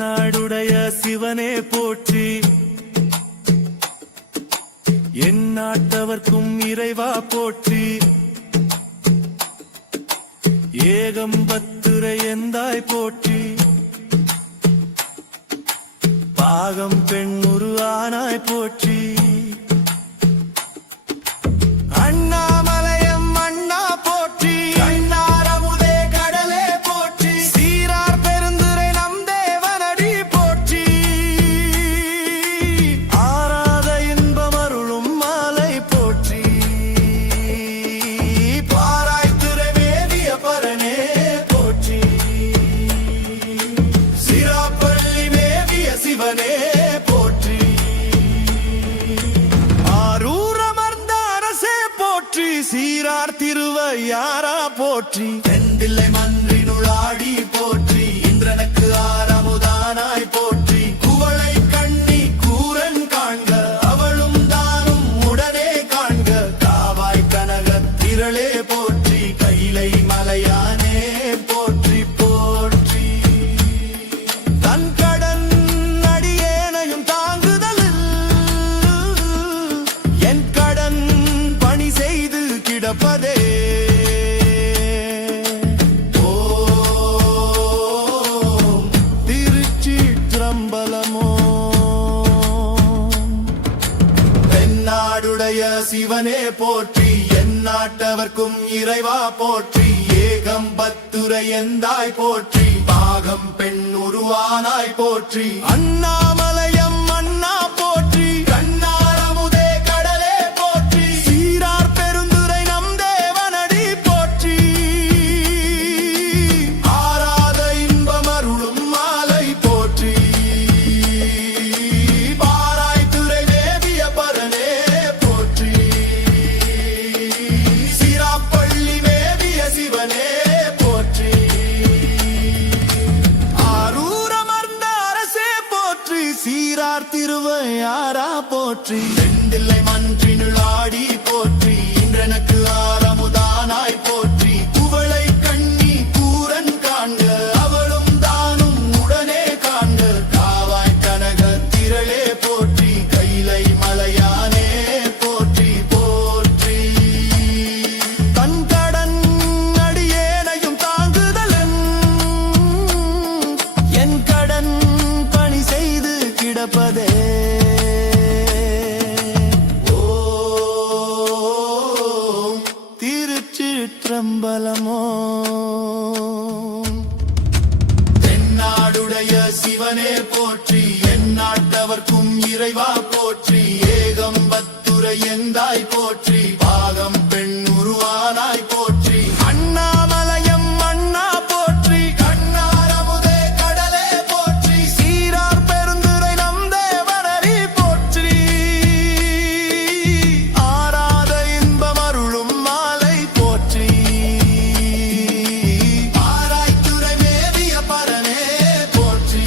தென்னாடுடைய சிவனே போற்றி, என் நாட்டவர்க்கும் இறைவா போற்றி, ஏகம்பத்துரை எந்தாய் போற்றி, பாகம் பெண்ணுரு ஆனாய் போற்றி, அண்ணாமலையம் அண்ணா போற்றி, அண்ணாரமுதே கடலே போற்றி, சீரார் பெருந்துரை நம் தேவனடி போற்றி, ஆராத இன்பமருளும் மாலை போற்றி, பாராய்த்துறை வேதிய பரனே போற்றி, சிராப்பள்ளி மேவிய சிவனே போற்றி, சீரார் திருவையாரா போற்றி, தெண்டில்லை மன்றினுளாடி போற்றி, இந்திரனுக்கு ஆரமுதானாய் போற்றி, குவளை கண்ணி கூரன் காண்க அவளும் தானும் உடனே காண்க, காவாய் கனக திரளே போற்றி, கைலை மலையானே போற்றி போற்றி, தன் கடன் அடியேனையும் தாங்குதலில் என் கடன் பணி செய்து கிடப்பதே. ஓம் திருச்சிற்றம்பலமோ. தென்னாடுடைய சிவனே போற்றி, என் நாட்டவர்க்கும் இறைவா போற்றி, ஏகம்பத்துரை எந்தாய் போற்றி, பாகம் பெண் உருவானாய் போற்றி, அண்ணாமலையம் அண்ணா போற்றி, கண்ணாரமுதே கடலே போற்றி, சீரார் பெருந்துரை நம் தேவனடி போற்றி, ஆராத இன்பமருளும் மாலை போற்றி, பாராய்த்துறை வேதிய பரனே போற்றி, சிராப்பள்ளி மேவிய சிவனே போற்றி, ஆரூரமர்ந்த அரசே போற்றி, சீரார் திருவையாரா போற்றி, தெண்டில்லை மன்றினுளாடி போற்றி, இந்திரனுக்கு ஆரமுதானாய் போற்றி, குவளை கண்ணி கூரன் காண்க அவளும் தானும் உடனே காண்க, காவாய் கனக திரளே போற்றி, கைலை மலையானே போற்றி போற்றி, தன் கடன் அடியேனையும் தாங்குதலன் என் கடன் பணி செய்து கிடப்பதே. ஓம் திருச்சிற்றம்பலமோ. தென்னாடுடைய சிவனே போற்றி, என் நாட்டவர்க்கும் இறைவா போற்றி, ஏகம்பத்துரை எந்தாய் போற்றி, பாகம் பெண் உருவானாய் போற்றி, அண்ணாமலையம் அண்ணா போற்றி, கண்ணாரமுதே கடலே போற்றி, சீரார் பெருந்துரை நம் தேவனடி போற்றி, ஆராத இன்பமருளும் மாலை போற்றி, பாராய்த்துறை மேவிய பரனே போற்றி,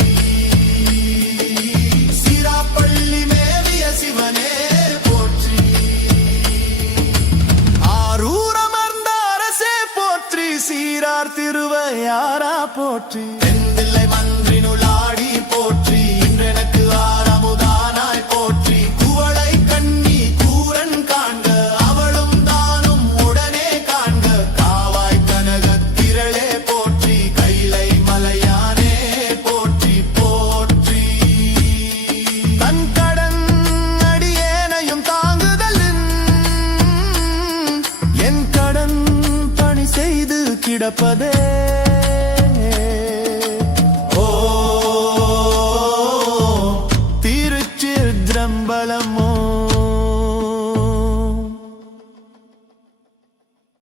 சிராப்பள்ளி மேவிய சிவனே போற்றி, ஆரூரமர்ந்த அரசே போற்றி, சீரார் திருவையாரா போற்றி, தெண்டில்லை மன்றினுளாடி போற்றி, இன்றெனக்கு ஆரமுதானாய் போற்றி, குவளை கண்ணி கூரன் காண்க அவளும் தானும் உடனே காண்க, காவாய் கனக திரளே போற்றி, கைலை மலையானே போற்றி போற்றி, தன் கடன் அடியேனையும் தாங்குதலின் என் கடன் பணி செய்து கிடப்பதே.